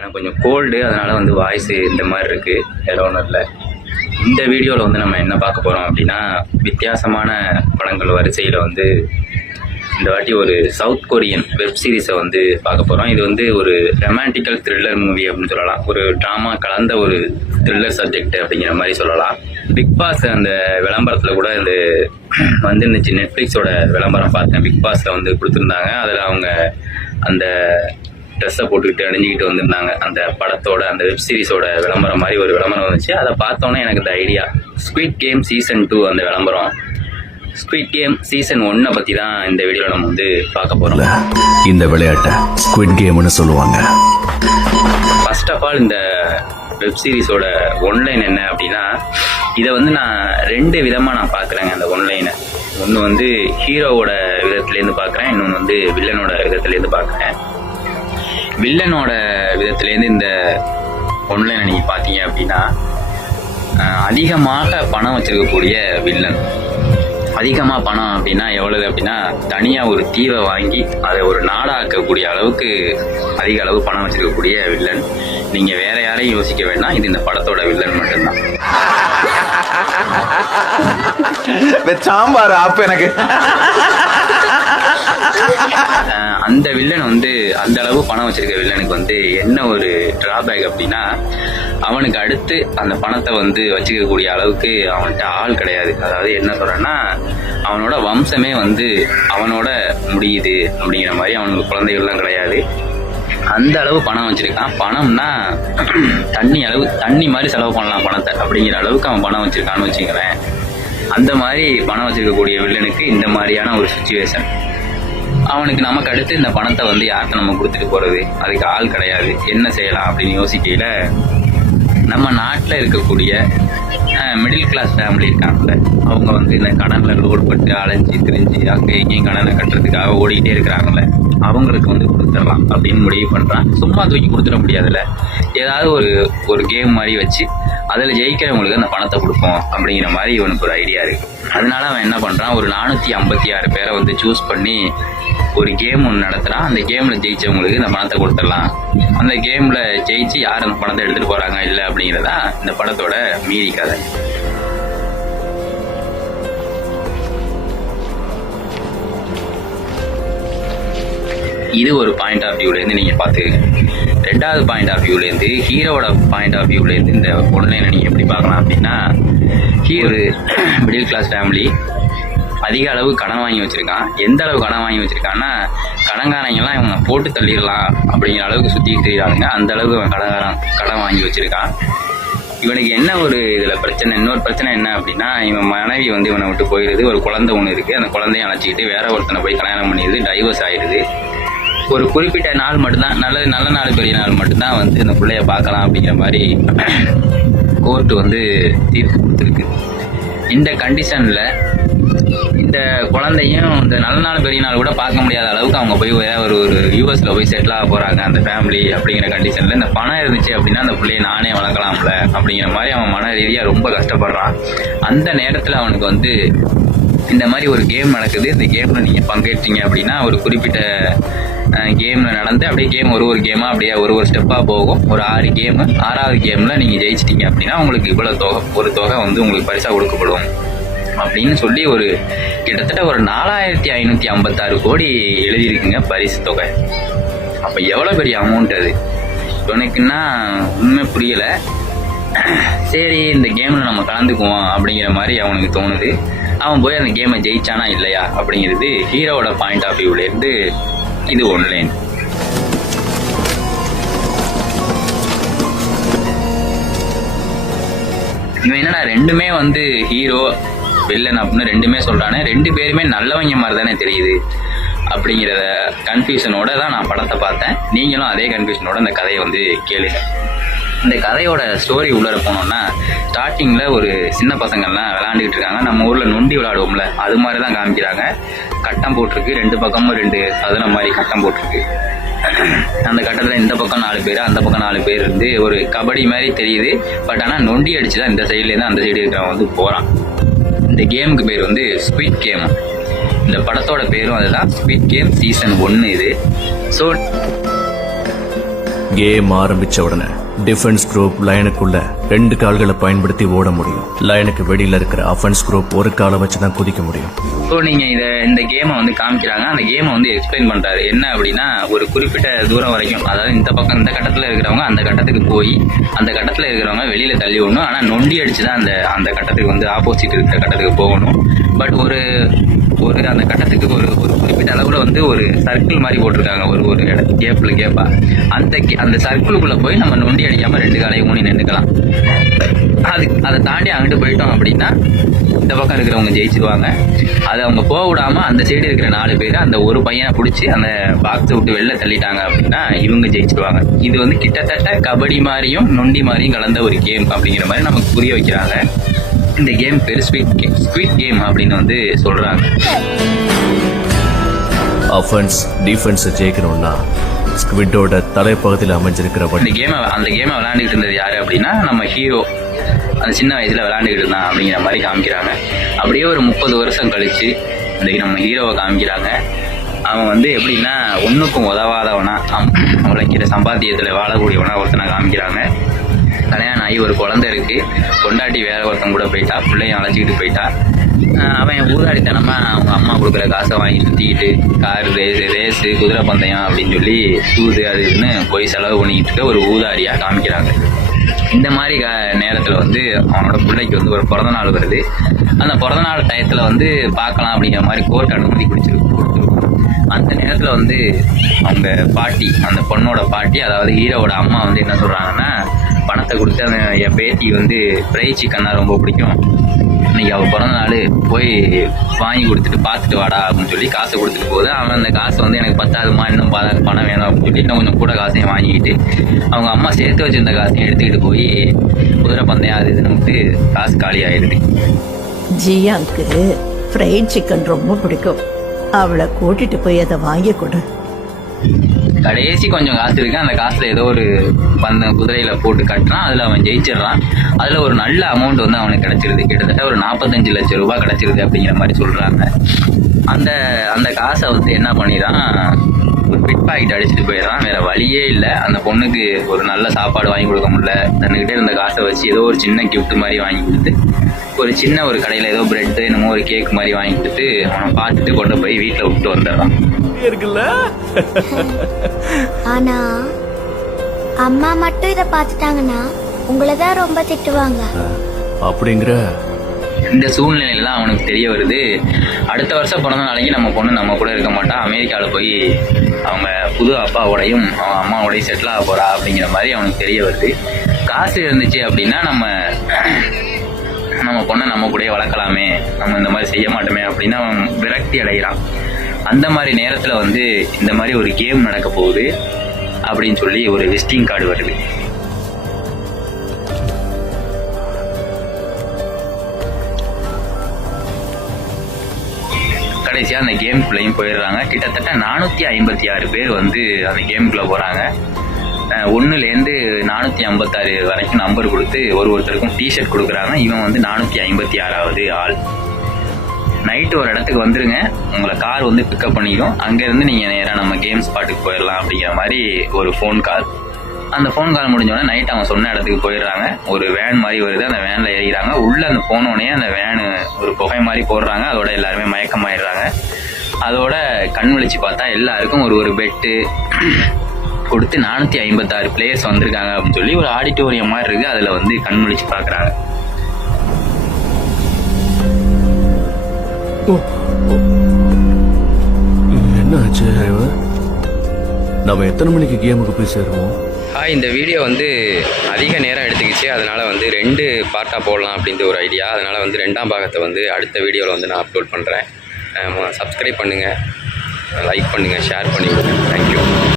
எனக்கு கொஞ்சம் கோல்டு, அதனால் வந்து வாய்ஸு இந்த மாதிரி இருக்குது, வேறு ஒன்றும் இல்லை. இந்த வீடியோவில் வந்து நம்ம என்ன பார்க்க போகிறோம் அப்படின்னா, வித்தியாசமான படங்கள் வரிசையில் வந்து இந்த வாட்டி ஒரு சவுத் கொரியன் வெப் சீரிஸை வந்து பார்க்க போகிறோம். இது வந்து ஒரு ரொமான்டிக்கல் த்ரில்லர் மூவி அப்படின்னு சொல்லலாம். ஒரு ட்ராமா கலந்த ஒரு த்ரில்லர் சப்ஜெக்ட் அப்படிங்கிற மாதிரி சொல்லலாம். பிக் பாஸ் அந்த விளம்பரத்தில் கூட இது வந்துருந்துச்சு. நெட்ஃப்ளிக்ஸோட விளம்பரம் பார்த்தேன். பிக் பாஸில் வந்து கொடுத்துருந்தாங்க. அதில் அவங்க அந்த ட்ரெஸ்ஸை போட்டுக்கிட்டு அணிஞ்சிக்கிட்டு வந்திருந்தாங்க. அந்த படத்தோட அந்த வெப் சீரிஸோட விளம்பரம் மாதிரி ஒரு விளம்பரம் வந்துச்சு. அதை பார்த்தோன்னே எனக்கு இந்த ஐடியா, ஸ்குவிட் கேம் சீசன் 2 அந்த விளம்பரம். ஸ்குவிட் கேம் சீசன் 1 பற்றி தான் இந்த வீடியோவில் நம்ம வந்து பார்க்க போகிறோம். இந்த விளையாட்டை ஸ்குவிட் கேம்னு சொல்லுவாங்க. ஃபர்ஸ்ட் ஆஃப் ஆல் இந்த வெப் சீரிஸோட ஒன்லைன் என்ன அப்படின்னா, இதை வந்து நான் 2 விதமாக நான் பார்க்குறேங்க. அந்த ஒன்லைனை ஒன்று வந்து ஹீரோவோட விதத்துலேருந்து பார்க்குறேன், இன்னொன்று வந்து வில்லனோட விதத்துலேருந்து பார்க்குறேன். வில்லனோட விதத்துலேருந்து இந்த ஒன்லைனை நீங்கள் பார்த்தீங்க அப்படின்னா, அதிகமாக பணம் வச்சுருக்கக்கூடிய வில்லன். அதிகமாக பணம் அப்படின்னா எவ்வளவு அப்படின்னா, தனியாக ஒரு தீவை வாங்கி அதை ஒரு நாடாக்கக்கூடிய அளவுக்கு அதிக அளவு பணம் வச்சுருக்கக்கூடிய வில்லன். நீங்கள் வேற யாரையும் யோசிக்க வேண்டாம், இது இந்த படத்தோட வில்லன் மட்டும்தான். சாம்பார் ஆப் எனக்கு. அந்த வில்லன் வந்து அந்த அளவு பணம் வச்சிருக்க வில்லனுக்கு வந்து என்ன ஒரு டிராபேக் அப்படின்னா, அவனுக்கு அடுத்து அந்த பணத்தை வந்து வச்சுக்கக்கூடிய அளவுக்கு அவன்கிட்ட ஆள் கிடையாது. அதாவது என்ன சொல்றேன்னா, அவனோட வம்சமே வந்து அவனோட முடியுது அப்படிங்கிற மாதிரி அவனுக்கு குழந்தைகள்லாம் கிடையாது. அந்த அளவு பணம் வச்சிருக்கான். பணம்னா தண்ணி மாதிரி செலவு பண்ணலாம் பணத்தை அப்படிங்கிற அளவுக்கு அவன் பணம் வச்சிருக்கான்னு வச்சுக்கிறேன். அந்த மாதிரி பணம் வச்சிருக்கக்கூடிய வில்லனுக்கு இந்த மாதிரியான ஒரு சுச்சுவேஷன். அவனுக்கு நமக்கு அடுத்து இந்த பணத்தை வந்து யார்கிட்ட நம்ம கொடுத்துட்டு போகிறது, அதுக்கு ஆள் கிடையாது. என்ன செய்யலாம் அப்படின்னு யோசிக்கையில், நம்ம நாட்டில் இருக்கக்கூடிய மிடில் கிளாஸ் ஃபேமிலி இருக்காங்கல்ல, அவங்க வந்து இந்த கடனில் லோட் பட்டு அலைஞ்சி திரிஞ்சு அங்கே இங்கேயும் கடனை கட்டுறதுக்காக ஓடிக்கிட்டே இருக்கிறாங்கல்ல, அவங்களுக்கு வந்து கொடுத்துடலாம் அப்படின்னு முடிவு பண்ணுறான். சும்மா தூக்கி கொடுத்துட முடியாதுல்ல, ஏதாவது ஒரு கேம் மாதிரி வச்சு அதில் ஜெயிக்கிறவங்களுக்கு அந்த பணத்தை கொடுப்போம் அப்படிங்கிற மாதிரி இவனுக்கு ஒரு ஐடியா இருக்குது. அதனால அவன் என்ன பண்ணுறான், ஒரு 456 பேரை வந்து சூஸ் பண்ணி ஒரு கேம் ஒன்று நடத்துகிறான். அந்த கேமில் ஜெயிச்சவங்களுக்கு இந்த பணத்தை கொடுத்துடலாம். அந்த கேமில் ஜெயிச்சு யார் அந்த பணத்தை எடுத்துகிட்டு போகிறாங்க இல்லை அப்படிங்கிறதா இந்த படத்தோட மீதி கதை. இது ஒரு பாயிண்ட் ஆஃப் வியூலேருந்து நீங்கள் பார்த்துக்கங்க. 2வது பாயிண்ட் ஆஃப் வியூலேருந்து, ஹீரோவோட பாயிண்ட் ஆஃப் வியூலேருந்து இந்த ஒன்லைனை நீங்கள் எப்படி பார்க்கலாம் அப்படின்னா, ஹீரோ மிடில் கிளாஸ் ஃபேமிலி, அதிக அளவு கடன் வாங்கி வச்சுருக்கான். எந்த அளவு கடன் வாங்கி வச்சுருக்கான்னா, கடன்காரங்கெல்லாம் இவங்க போட்டு தள்ளிடலாம் அப்படிங்கிற அளவுக்கு சுற்றிட்டு தெரியாதுங்க. அந்த அளவுக்கு அவன் கடன் வாங்கி வச்சுருக்கான். இவனுக்கு என்ன ஒரு இதில் பிரச்சனை, இன்னொரு பிரச்சனை என்ன அப்படின்னா, இவன் மனைவி வந்து இவனை விட்டு போயிடுது. ஒரு குழந்தை ஒன்று இருக்குது. அந்த குழந்தைய அழைச்சிக்கிட்டு வேற ஒருத்தனை போய் கல்யாணம் பண்ணிடுது. டைவர்ஸ் ஆகிடுது. ஒரு குறிப்பிட்ட நாள் மட்டும்தான், நல்ல நாள் பெரிய நாள் மட்டும்தான் வந்து இந்த பிள்ளைய பார்க்கலாம் அப்படிங்கிற மாதிரி கோர்ட்டு வந்து தீர்ப்பு கொடுத்துருக்கு. இந்த கண்டிஷனில் இந்த குழந்தையும் இந்த நல்ல நாள் பெரிய நாள் கூட பார்க்க முடியாத அளவுக்கு அவங்க போய் ஒரு யூஎஸில் போய் செட்டில் ஆக போகிறாங்க அந்த ஃபேமிலி. அப்படிங்கிற கண்டிஷனில் இந்த பணம் இருந்துச்சு அப்படின்னா அந்த பிள்ளையை நானே வளர்க்கலாம்ல அப்படிங்கிற மாதிரி அவன் மன ரீதியாக ரொம்ப கஷ்டப்படுறான். அந்த நேரத்தில் அவனுக்கு வந்து இந்த மாதிரி ஒரு கேம் நடக்குது. இந்த கேமில் நீங்கள் பங்கேற்றீங்க அப்படின்னா, ஒரு குறிப்பிட்ட கேமில் நடந்து அப்படியே கேம் ஒரு கேமாக அப்படியே ஒரு ஸ்டெப்பாக போகும். ஒரு 6 கேமு, 6வது கேமில் நீங்கள் ஜெயிச்சிட்டிங்க அப்படின்னா உங்களுக்கு இவ்வளோ தொகை வந்து உங்களுக்கு பரிசாக கொடுக்கப்படும் அப்படின்னு சொல்லி கிட்டத்தட்ட ஒரு 4556 கோடி எழுதியிருக்குங்க பரிசு தொகை. அப்போ எவ்வளோ பெரிய அமௌண்ட் அது உனக்குன்னா உண்மை புரியலை. சரி, இந்த கேமில் நம்ம கலந்துக்குவோம் அப்படிங்கிற மாதிரி அவனுக்கு தோணுது. அவன் போய் அந்த கேமை ஜெயிச்சானா இல்லையா அப்படிங்கிறது ஹீரோவோட பாயிண்ட் ஆஃப் வியூலேருந்து இது ஒன்லைன். இவன் என்னடா 2மே வந்து ஹீரோ வில்லன் அப்படின்னு 2மே சொல்கிறானே, 2 பேருமே நல்லவங்க மாதிரி தானே தெரியுது அப்படிங்கிற கன்ஃபியூஷனோட தான் நான் படத்தை பார்த்தேன். நீங்களும் அதே கன்ஃபியூஷனோட இந்த கதையை வந்து கேளுங்க. இந்த கதையோட ஸ்டோரி உள்ளர போனோம்னா, ஸ்டார்டிங்கில் ஒரு சின்ன பசங்கள்லாம் விளையாண்டுக்கிட்டு இருக்காங்க. நம்ம ஊரில் நொண்டி விளையாடுவோம்ல, அது மாதிரி தான் காமிக்கிறாங்க. கட்டம் போட்டிருக்கு, 2 பக்கமும் 2 சதுரம் மாதிரி கட்டம் போட்டிருக்கு. அந்த கட்டத்தில் இந்த பக்கம் 4 பேர், அந்த பக்கம் 4 பேர் இருந்து ஒரு கபடி மாதிரி தெரியுது. பட் ஆனால் நொண்டி அடிச்சு தான் இந்த சைட்லேருந்து அந்த சைடு இருக்கிறவன் வந்து போகிறான். இந்த கேமுக்கு பேர் வந்து ஸ்குவிட் கேம். இந்த படத்தோட பேரும் அதுதான், ஸ்குவிட் கேம் சீசன் 1 இது. ஸோ கேம் ஆரம்பிச்ச உடனே டிஃபென்ஸ் குரூப் லைனுக்குள்ள 2 கால்களை பயன்படுத்தி ஓட முடியும். லைனுக்கு வெளியில இருக்கிற அஃபென்ஸ் குரூப் ஒரு காலை வச்சுதான் குதிக்க முடியும். ஸோ நீங்கள் இந்த கேமை வந்து காமிக்கிறாங்க. அந்த கேமை வந்து எக்ஸ்பிளைன் பண்ணுறாரு. என்ன அப்படின்னா, ஒரு குறிப்பிட்ட தூரம் வரைக்கும், அதாவது இந்த பக்கம் இந்த கட்டத்தில் இருக்கிறவங்க அந்த கட்டத்துக்கு போய் அந்த கட்டத்தில் இருக்கிறவங்க வெளியில் தள்ளி விடணும். ஆனால் நொண்டி அடிச்சு தான் அந்த கட்டத்துக்கு வந்து ஆப்போசிட் இருக்கிற கட்டத்துக்கு போகணும். பட் ஒரு அந்த கட்டத்துக்கு ஒரு குறிப்பிட்ட அளவில் வந்து ஒரு சர்க்கிள் மாதிரி போட்டிருக்காங்க. ஒரு கேப்பா அந்த சர்க்கிளுக்குள்ளே போய் நம்ம நொண்டி அடிக்காமல் 2 காலையும் ஊனி நின்றுக்கலாம். அதை தாண்டி அங்கிட்டு போயிட்டோம் அப்படின்னா இந்த பக்கம் இருக்கிறவங்க ஜெயிச்சிருவாங்க. அதை அவங்க போக விடாம அந்த சைடு இருக்கிற 4 பேர் அந்த ஒரு பையனை பிடிச்சி அந்த பாக்ஸை விட்டு வெளில தள்ளிட்டாங்க அப்படின்னா இவங்க ஜெயிச்சிருவாங்க. இது வந்து கிட்டத்தட்ட கபடி மாதிரியும் நொண்டி மாதிரியும் கலந்த ஒரு கேம் அப்படிங்கிற மாதிரி நமக்கு புரிய வைக்கிறாங்க. இந்த கேம் பேர் ஸ்குவிட் கேம் அப்படின்னு வந்து சொல்றாங்க. அஃபென்ஸ் டிஃபென்ஸ் ஜெயிக்கணும்னா ஸ்குவிட்டோட தலைப்பகுதியில் அமைஞ்சிருக்கிற அந்த கேமை விளையாண்டுக்கிட்டு இருந்தது யாரு அப்படின்னா நம்ம ஹீரோ. அந்த சின்ன வயசுல விளையாண்டுக்கிட்டு இருந்தான் அப்படிங்கிற மாதிரி காமிக்கிறாங்க. அப்படியே ஒரு 30 வருஷம் கழிச்சு நம்ம ஹீரோவை காமிக்கிறாங்க. அவன் வந்து எப்படின்னா ஒன்றுக்கும் உதவாதவனா, உழைக்கிற சம்பாத்தியத்தில் வாழக்கூடியவனா ஒருத்தனை காமிக்கிறாங்க. கல்யாணம் ஆகி ஒரு குழந்தை இருக்கு. கொண்டாட்டி வேற ஒருத்தன் கூட போயிட்டா, பிள்ளையும் அழைச்சிக்கிட்டு போயிட்டா. அவன் ஊதாரித்தனமா அவங்க அம்மா கொடுக்குற காசை வாங்கி சுற்றிக்கிட்டு கார் ரேஸு குதிரை பந்தயம் அப்படின்னு சொல்லி சூது அது இதுன்னு போய் செலவு பண்ணிக்கிட்டு இருக்க ஒரு ஊதாரியா காமிக்கிறாங்க. இந்த மாதிரி நேரத்தில் வந்து அவனோட பிள்ளைக்கு வந்து ஒரு பிறந்தநாள் வருது. அந்த பிறந்தநாள் டயத்தில் வந்து பார்க்கலாம் அப்படிங்கிற மாதிரி கோர்ட் அனுமதி கொடுத்துருக்கும். அந்த நேரத்தில் வந்து அவங்க பாட்டி, அந்த பொண்ணோட பாட்டி, அதாவது ஹீரோவோட அம்மா வந்து என்ன சொல்கிறாங்கன்னா, பணத்தை கொடுத்து என் பேத்தி வந்து ஃப்ரை சிக்கன்னா ரொம்ப பிடிக்கும், இன்னைக்கு அவள் பிறந்த நாள், போய் வாங்கி கொடுத்துட்டு பார்த்துட்டு வாடா அப்படின்னு சொல்லி காசை கொடுத்துட்டு போகுது. அவன் அந்த காசை வந்து எனக்கு பத்தாதுமா, இன்னும் பணம் வேணும் அப்படின்னு சொல்லி இன்னும் கொஞ்சம் கூட காசையும் வாங்கிக்கிட்டு அவங்க அம்மா சேர்த்து வச்சிருந்த காசையும் எடுத்துக்கிட்டு போய் குதிரை பந்தயம் அது இதுன்னு வந்து காசு காலி ஆயிடுது. ஜியாவுக்கு ஃப்ரைட் சிக்கன் ரொம்ப பிடிக்கும். அவளை கூட்டிட்டு போய் அதை வாங்கி கொடு. கடைசி கொஞ்சம் காசு இருக்கு. அந்த காசுல ஏதோ ஒரு குதிரையில போட்டு கட்டினான். அதுல அவன் ஜெயிச்சிடறான். அதுல ஒரு நல்ல அமௌண்ட் வந்து அவனுக்கு கிடைச்சிருது. கிட்டத்தட்ட ஒரு 45 லட்சம் ரூபாய் கிடைச்சிருது அப்படிங்கிற மாதிரி சொல்றாங்க. அந்த காசை வந்து என்ன பண்ணிடான், ஒரு பிட் பாக்கெட் அடிச்சுட்டு போயிடறான். வேற வழியே இல்லை. அந்த பொண்ணுக்கு ஒரு நல்ல சாப்பாடு வாங்கி கொடுக்க முடியல. தன்னுகிட்டே இருந்த காசை வச்சு ஏதோ ஒரு சின்ன கிஃப்ட் மாதிரி வாங்கி கொடுத்து, ஒரு சின்ன ஒரு கடையில் ஏதோ பிரெட்டு என்னமோ ஒரு கேக் மாதிரி வாங்கி கொடுத்து அவனை பார்த்துட்டு கொண்டு போய் வீட்டில் விட்டு வந்துடுறான். ஆனா அம்மா மட்டும் இதை பார்த்துட்டாங்கன்னா உங்களை தான் ரொம்ப திட்டுவாங்க. அப்படிங்கிற இந்த சூழ்நிலையில தான் அவனுக்கு தெரிய வருது, அடுத்த வருஷம் பிறந்த நாளைக்கு நம்ம பொண்ணு நம்ம கூட இருக்க மாட்டா, அமெரிக்காவில் போய் அவங்க புது அப்பாவோடையும் அவன் அம்மாவோடையும் செட்டில் ஆக போறா அப்படிங்கிற மாதிரி அவனுக்கு தெரிய வருது. காசு இருந்துச்சு அப்படின்னா நம்ம பொண்ணை நம்ம கூடயே வளர்க்கலாமே, நம்ம இந்த மாதிரி செய்ய மாட்டோமே அப்படின்னு அவன் விரக்தி அடைகிறான். அந்த மாதிரி நேரத்தில் வந்து இந்த மாதிரி ஒரு கேம் நடக்க போகுது அப்படின்னு சொல்லி ஒரு விசிட்டிங் கார்டு வருது. கடைசியாக அந்த கேமுக்குள்ளேயும் போயிடுறாங்க. கிட்டத்தட்ட 456 பேர் வந்து அந்த கேமுக்குள்ளே போகிறாங்க. 1லேருந்து 456 வரைக்கும் நம்பர் கொடுத்து ஒருத்தருக்கும் டிஷர்ட் கொடுக்குறாங்க. இவன் வந்து 456வது ஆள். நைட்டு ஒரு இடத்துக்கு வந்துருங்க, உங்களை கார் வந்து பிக்கப் பண்ணிடும், அங்கேருந்து நீங்கள் நேராக நம்ம கேம் ஸ்பாட்டுக்கு போயிடலாம் அப்படிங்கிற மாதிரி ஒரு ஃபோன் கால். அந்த ஃபோன் கால் முடிஞ்சோடனே நைட் அவன் சொன்ன இடத்துக்கு போயிடுறாங்க. ஒரு வேன் மாதிரி வருது, அந்த வேனில் ஏறிக்கிறாங்க. உள்ளே அந்த போனோடனே அந்த வேனு ஒரு புகை மாதிரி போடுறாங்க. அதோட எல்லாருமே மயக்கமாயிடுறாங்க. அதோட கண் விழிச்சு பார்த்தா எல்லாருக்கும் ஒரு பெட்டு கொடுத்து 456 பிளேயர்ஸ் வந்திருக்காங்க அப்படின்னு சொல்லி ஒரு ஆடிட்டோரியம் மாதிரி இருக்குது. அதில் வந்து கண் விழிச்சு பார்க்குறாங்க. என்ன ஆச்சு? நம்ம எத்தனை மணிக்கு கேமுக்கு போய் சேருவோம்? இந்த வீடியோ வந்து அதிக நேரம் எடுத்துக்கிச்சு. அதனால் வந்து 2 பார்ட்டாக போடலாம் அப்படின்ட்டு ஒரு ஐடியா. அதனால் வந்து 2ஆம் பாகத்தை வந்து அடுத்த வீடியோவில் வந்து நான் அப்லோட் பண்ணுறேன். சப்ஸ்கிரைப் பண்ணுங்கள், லைக் பண்ணுங்கள், ஷேர் பண்ணி விடுங்க. தேங்க்யூ.